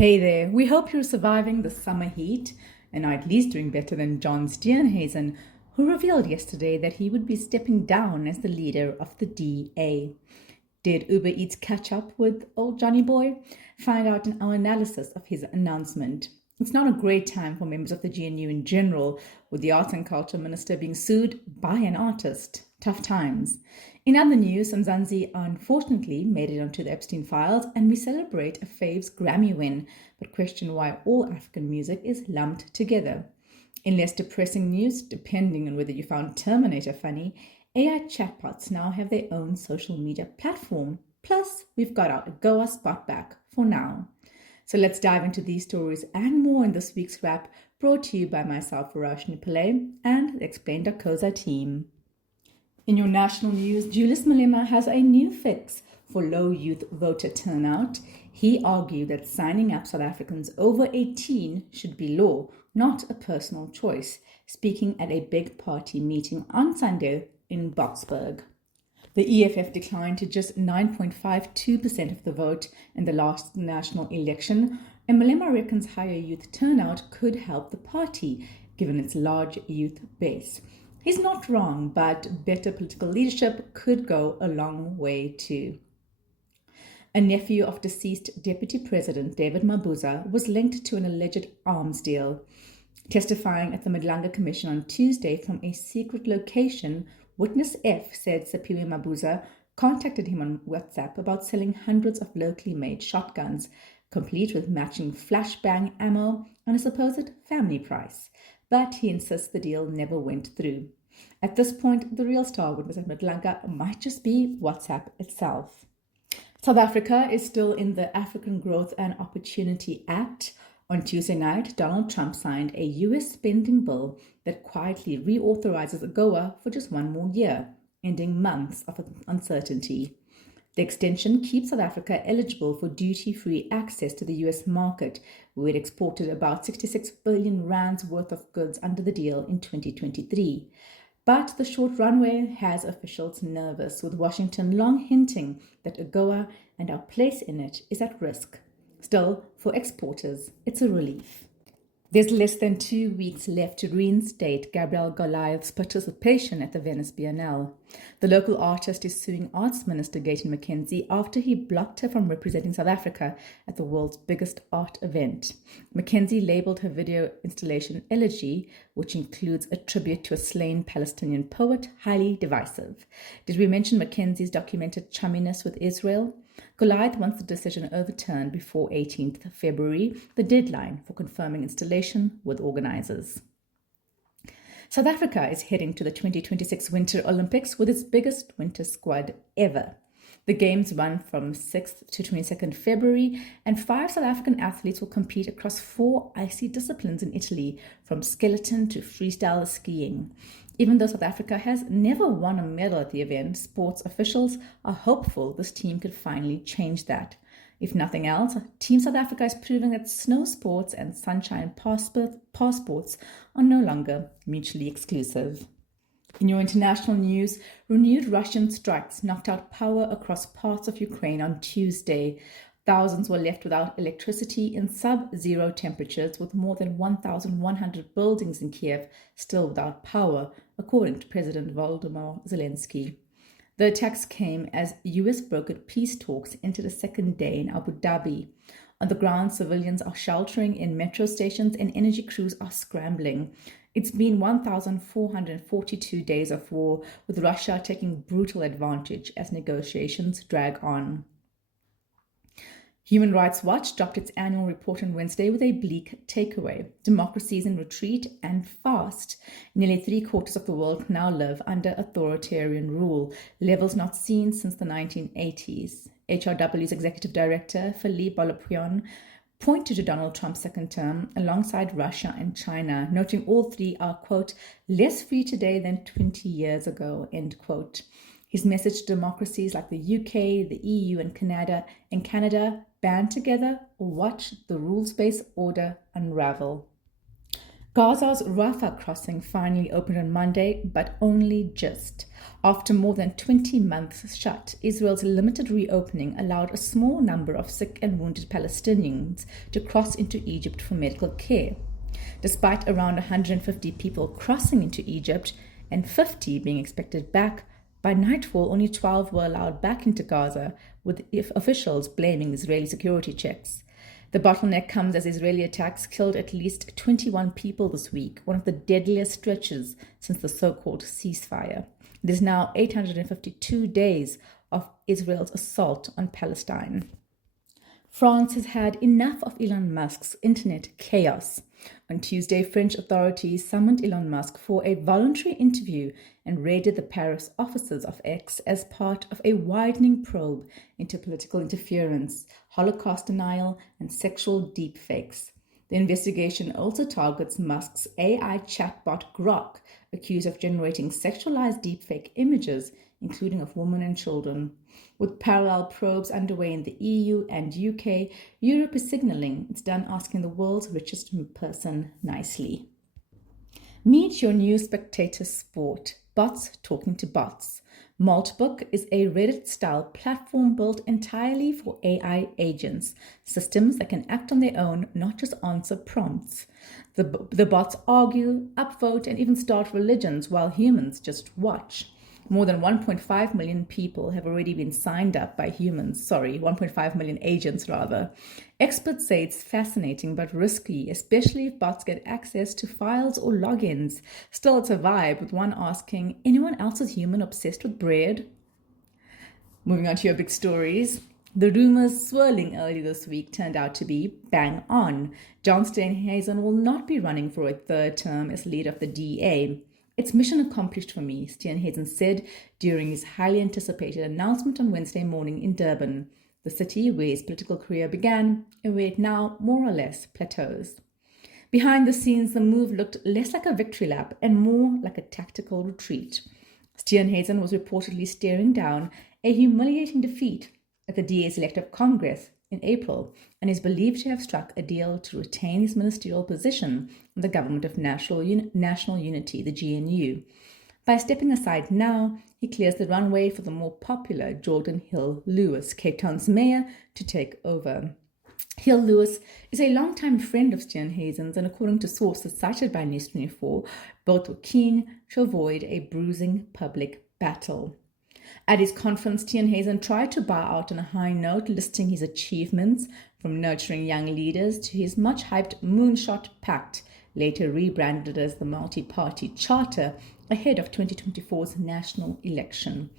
Hey there, we hope you're surviving the summer heat and are at least doing better than John Steenhuisen, who revealed yesterday that he would be stepping down as the leader of the DA. Did UberEats catch up with old Johnny Boy? Find out in our analysis of his announcement. It's not a great time for members of the GNU in general, with the Arts and Culture Minister being sued by an artist. Tough times. In other news, Mzansi unfortunately made it onto the Epstein files, and we celebrate a Faves Grammy win, but question why all African music is lumped together. In less depressing news, depending on whether you found Terminator funny, AI chatbots now have their own social media platform. Plus, we've got our Goa spot back for now. So let's dive into these stories and more in this week's wrap, brought to you by myself, Verashni, and the Explain.coza team. In your national news, Julius Malema has a new fix for low youth voter turnout. He argued that signing up South Africans over 18 should be law, not a personal choice, speaking at a big party meeting on Sunday in Boksburg. The EFF declined to just 9.52% of the vote in the last national election, and Malema reckons higher youth turnout could help the party, given its large youth base. He's not wrong, but better political leadership could go a long way too. A nephew of deceased Deputy President David Mabuza was linked to an alleged arms deal. Testifying at the Madlanga Commission on Tuesday from a secret location, Witness F said Sapiwe Mabuza contacted him on WhatsApp about selling hundreds of locally made shotguns, complete with matching flashbang ammo and a supposed family price. But he insists the deal never went through. At this point, the real star witness at Madlanga might just be WhatsApp itself. South Africa is still in the African Growth and Opportunity Act. On Tuesday night, Donald Trump signed a U.S. spending bill that quietly reauthorizes AGOA for just one more year, ending months of uncertainty. The extension keeps South Africa eligible for duty-free access to the U.S. market, where it exported about 66 billion rands worth of goods under the deal in 2023. But the short runway has officials nervous, with Washington long hinting that AGOA and our place in it is at risk. Still, for exporters, it's a relief. There's less than 2 weeks left to reinstate Gabrielle Goliath's participation at the Venice Biennale. The local artist is suing Arts Minister Gayton McKenzie after he blocked her from representing South Africa at the world's biggest art event. McKenzie labelled her video installation Elegy, which includes a tribute to a slain Palestinian poet, highly divisive. Did we mention McKenzie's documented chumminess with Israel? Goliath wants the decision overturned before 18th February, the deadline for confirming installation with organisers. South Africa is heading to the 2026 Winter Olympics with its biggest winter squad ever. The Games run from 6th to 22nd February, and 5 South African athletes will compete across 4 icy disciplines in Italy, from skeleton to freestyle skiing. Even though South Africa has never won a medal at the event, sports officials are hopeful this team could finally change that. If nothing else, Team South Africa is proving that snow sports and sunshine passports are no longer mutually exclusive. In your international news, renewed Russian strikes knocked out power across parts of Ukraine on Tuesday. Thousands were left without electricity in sub-zero temperatures, with more than 1,100 buildings in Kiev still without power, according to President Volodymyr Zelensky. The attacks came as US-brokered peace talks entered a second day in Abu Dhabi. On the ground, civilians are sheltering in metro stations and energy crews are scrambling. It's been 1,442 days of war, with Russia taking brutal advantage as negotiations drag on. Human Rights Watch dropped its annual report on Wednesday with a bleak takeaway. Democracies in retreat and fast. Nearly 3/4 of the world now live under authoritarian rule, levels not seen since the 1980s. HRW's executive director, Philippe Bolopion, pointed to Donald Trump's second term alongside Russia and China, noting all three are, quote, less free today than 20 years ago, end quote. His message to democracies like the UK, the EU, and Canada band together or watch the rules-based order unravel. Gaza's Rafah crossing finally opened on Monday, but only just. After more than 20 months shut, Israel's limited reopening allowed a small number of sick and wounded Palestinians to cross into Egypt for medical care. Despite around 150 people crossing into Egypt and 50 being expected back, by nightfall only 12 were allowed back into Gaza, with officials blaming Israeli security checks. The bottleneck comes as Israeli attacks killed at least 21 people this week, one of the deadliest stretches since the so-called ceasefire. It is now 852 days of Israel's assault on Palestine. France has had enough of Elon Musk's internet chaos. On Tuesday, French authorities summoned Elon Musk for a voluntary interview and raided the Paris offices of X as part of a widening probe into political interference, Holocaust denial, and sexual deepfakes. The investigation also targets Musk's AI chatbot Grok, accused of generating sexualized deepfake images, including of women and children. With parallel probes underway in the EU and UK, Europe is signaling it's done asking the world's richest person nicely. Meet your new spectator sport, bots talking to bots. Maltbook is a Reddit-style platform built entirely for AI agents, systems that can act on their own, not just answer prompts. The bots argue, upvote, and even start religions while humans just watch. More than 1.5 million people have already been signed up by humans. 1.5 million agents rather. Experts say it's fascinating but risky, especially if bots get access to files or logins. Still, it's a vibe, with one asking, anyone else is human obsessed with bread? Moving on to your big stories. The rumors swirling early this week turned out to be bang on. John Steenhuisen will not be running for a third term as leader of the DA. It's mission accomplished for me, Steenhuisen said during his highly anticipated announcement on Wednesday morning in Durban, the city where his political career began and where it now more or less plateaus. Behind the scenes, the move looked less like a victory lap and more like a tactical retreat. Steenhuisen was reportedly staring down a humiliating defeat at the DA's elective Congress in April and is believed to have struck a deal to retain his ministerial position in the Government of National Unity, the GNU. By stepping aside now, he clears the runway for the more popular Jordan Hill-Lewis, Cape Town's mayor, to take over. Hill-Lewis is a longtime friend of Steenhuisen's, and according to sources cited by News24, both were keen to avoid a bruising public battle. At his conference, Steenhuisen tried to bow out on a high note, listing his achievements from nurturing young leaders to his much-hyped Moonshot Pact, later rebranded as the Multi-Party Charter, ahead of 2024's national election.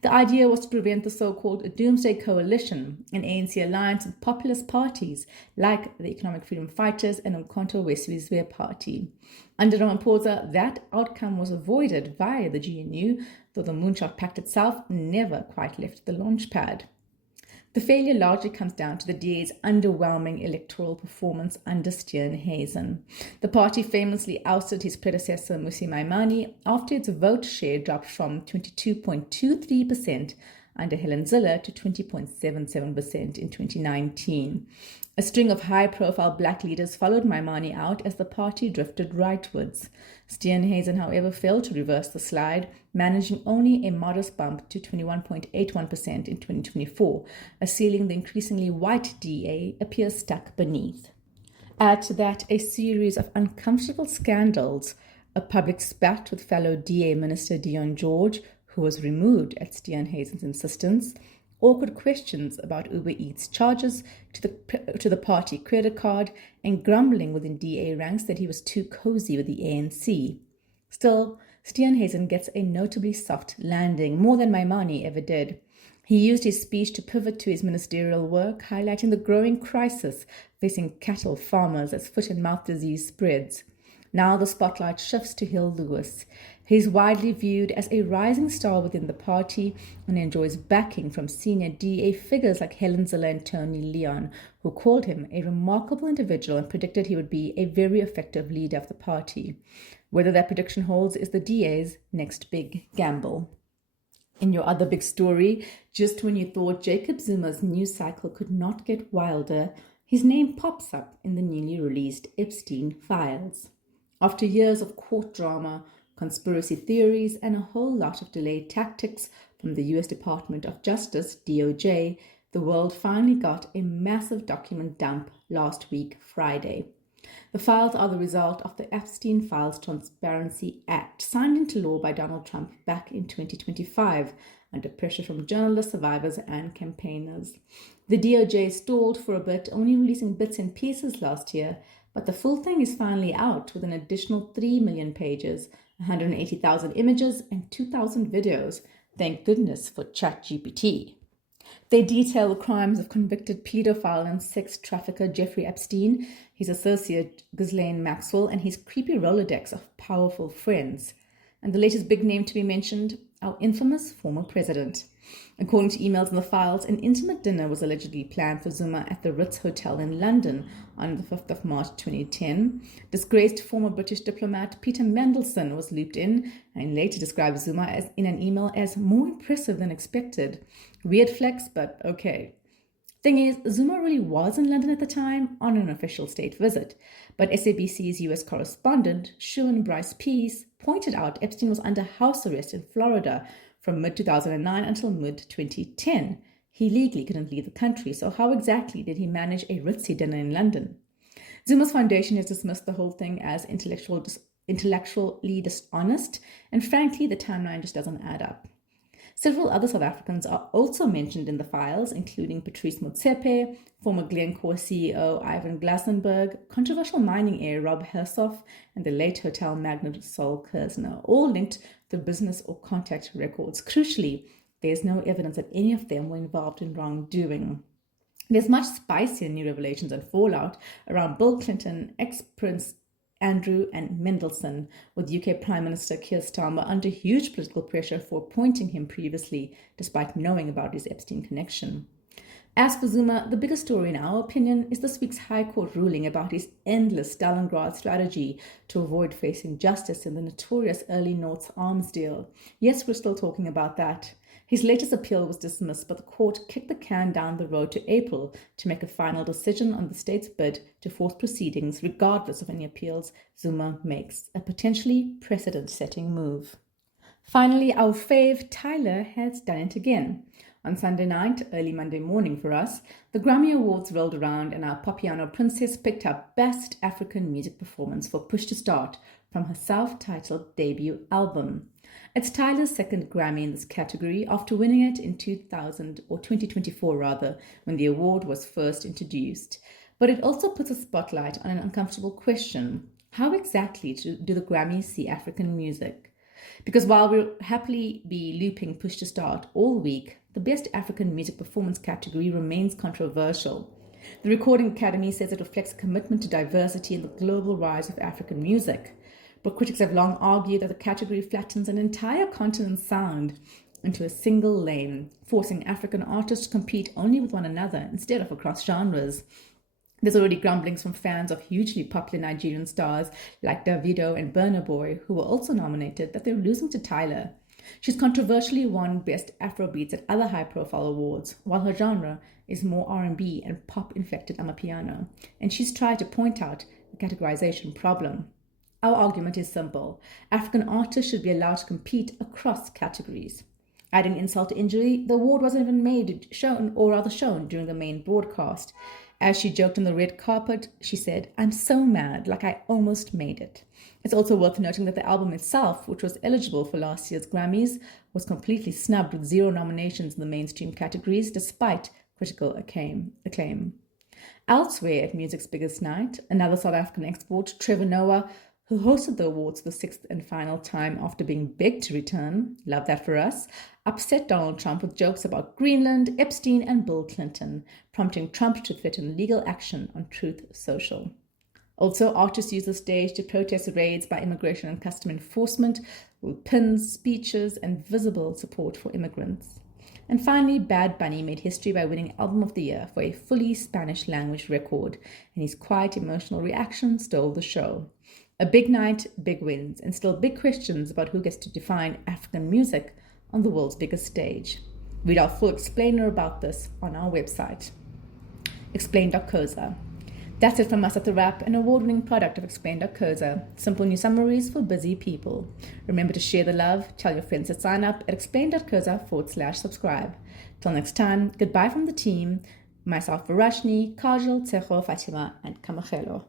The idea was to prevent the so-called Doomsday Coalition, an ANC alliance with populist parties like the Economic Freedom Fighters and Umkhonto weSizwe Party. Under Ramaphosa, that outcome was avoided via the GNU, though the Moonshot Pact itself never quite left the launch pad. The failure largely comes down to the DA's underwhelming electoral performance under Steenhuisen. The party famously ousted his predecessor Mmusi Maimane after its vote share dropped from 22.23% under Helen Zille to 20.77% in 2019. A string of high-profile black leaders followed Maimane out as the party drifted rightwards. Steenhuisen, however, failed to reverse the slide, managing only a modest bump to 21.81% in 2024, a ceiling the increasingly white DA appears stuck beneath. Add to that a series of uncomfortable scandals, a public spat with fellow DA Minister Dion George, who was removed at Steenhuisen's insistence, awkward questions about UberEats charges to the party credit card, and grumbling within DA ranks that he was too cozy with the ANC. Still, Steenhuisen gets a notably soft landing, more than Maimane ever did. He used his speech to pivot to his ministerial work, highlighting the growing crisis facing cattle farmers as foot and mouth disease spreads. Now the spotlight shifts to Hill-Lewis. He's widely viewed as a rising star within the party and enjoys backing from senior DA figures like Helen Zille and Tony Leon, who called him a remarkable individual and predicted he would be a very effective leader of the party. Whether that prediction holds is the DA's next big gamble. In your other big story, just when you thought Jacob Zuma's news cycle could not get wilder, his name pops up in the newly released Epstein files. After years of court drama, conspiracy theories, and a whole lot of delayed tactics from the US Department of Justice, DOJ, the world finally got a massive document dump last week, Friday. The files are the result of the Epstein Files Transparency Act, signed into law by Donald Trump back in 2025, under pressure from journalists, survivors, and campaigners. The DOJ stalled for a bit, only releasing bits and pieces last year, but the full thing is finally out with an additional 3 million pages, 180,000 images, and 2,000 videos. Thank goodness for ChatGPT. They detail the crimes of convicted pedophile and sex trafficker Jeffrey Epstein, his associate Ghislaine Maxwell, and his creepy Rolodex of powerful friends. And the latest big name to be mentioned, our infamous former president. According to emails in the files, an intimate dinner was allegedly planned for Zuma at the Ritz Hotel in London on the 5th of March 2010. Disgraced former British diplomat Peter Mandelson was looped in and later described Zuma in an email as more impressive than expected. Weird flex, but okay. Thing is, Zuma really was in London at the time on an official state visit, but SABC's US correspondent, Shuan Bryce Pease, pointed out Epstein was under house arrest in Florida from mid-2009 until mid-2010. He legally couldn't leave the country, so how exactly did he manage a ritzy dinner in London? Zuma's foundation has dismissed the whole thing as intellectually dishonest, and frankly, the timeline just doesn't add up. Several other South Africans are also mentioned in the files, including Patrice Motsepe, former Glencore CEO Ivan Glassenberg, controversial mining heir Rob Hersoff, and the late hotel magnate Sol Kerzner, all linked to business or contact records. Crucially, there's no evidence that any of them were involved in wrongdoing. There's much spicier new revelations and fallout around Bill Clinton, ex-Prince Andrew, and Mendelssohn, with UK Prime Minister Keir Starmer under huge political pressure for appointing him previously, despite knowing about his Epstein connection. As for Zuma, the biggest story in our opinion is this week's High Court ruling about his endless Stalingrad strategy to avoid facing justice in the notorious early North's arms deal. Yes, we're still talking about that. His latest appeal was dismissed, but the court kicked the can down the road to April to make a final decision on the state's bid to force proceedings regardless of any appeals Zuma makes, a potentially precedent-setting move. Finally, our fave, Tyler, has done it again. On Sunday night, early Monday morning for us, the Grammy Awards rolled around and our Popiano princess picked up Best African Music Performance for Push to Start from her self-titled debut album. It's Tyler's second Grammy in this category after winning it in 2024 when the award was first introduced. But it also puts a spotlight on an uncomfortable question. How exactly do the Grammys see African music? Because while we'll happily be looping Push to Start all week, the Best African Music Performance category remains controversial. The Recording Academy says it reflects a commitment to diversity and the global rise of African music. But critics have long argued that the category flattens an entire continent's sound into a single lane, forcing African artists to compete only with one another instead of across genres. There's already grumblings from fans of hugely popular Nigerian stars like Davido and Burna Boy, who were also nominated, that they're losing to Tyler. She's controversially won Best Afrobeats at other high-profile awards, while her genre is more R&B and pop-inflected amapiano, and she's tried to point out the categorization problem. Our argument is simple. African artists should be allowed to compete across categories. Adding insult to injury, the award wasn't even shown during the main broadcast. As she joked on the red carpet, she said, "I'm so mad, like I almost made it." It's also worth noting that the album itself, which was eligible for last year's Grammys, was completely snubbed with 0 nominations in the mainstream categories, despite critical acclaim. Elsewhere at music's biggest night, another South African export, Trevor Noah, who hosted the awards for the 6th and final time after being begged to return, love that for us, upset Donald Trump with jokes about Greenland, Epstein, and Bill Clinton, prompting Trump to threaten legal action on Truth Social. Also, artists used the stage to protest raids by Immigration and Custom Enforcement with pins, speeches, and visible support for immigrants. And finally, Bad Bunny made history by winning Album of the Year for a fully Spanish-language record, and his quiet, emotional reaction stole the show. A big night, big wins, and still big questions about who gets to define African music on the world's biggest stage. Read our full explainer about this on our website, explain.coza. That's it from us at The Wrap, an award-winning product of Explain.co.za. Simple new summaries for busy people. Remember to share the love, tell your friends to sign up at explain.co.za/subscribe. Till next time, goodbye from the team. Myself, Verashni, Kajal, Tshego, Fatima and Kamogelo.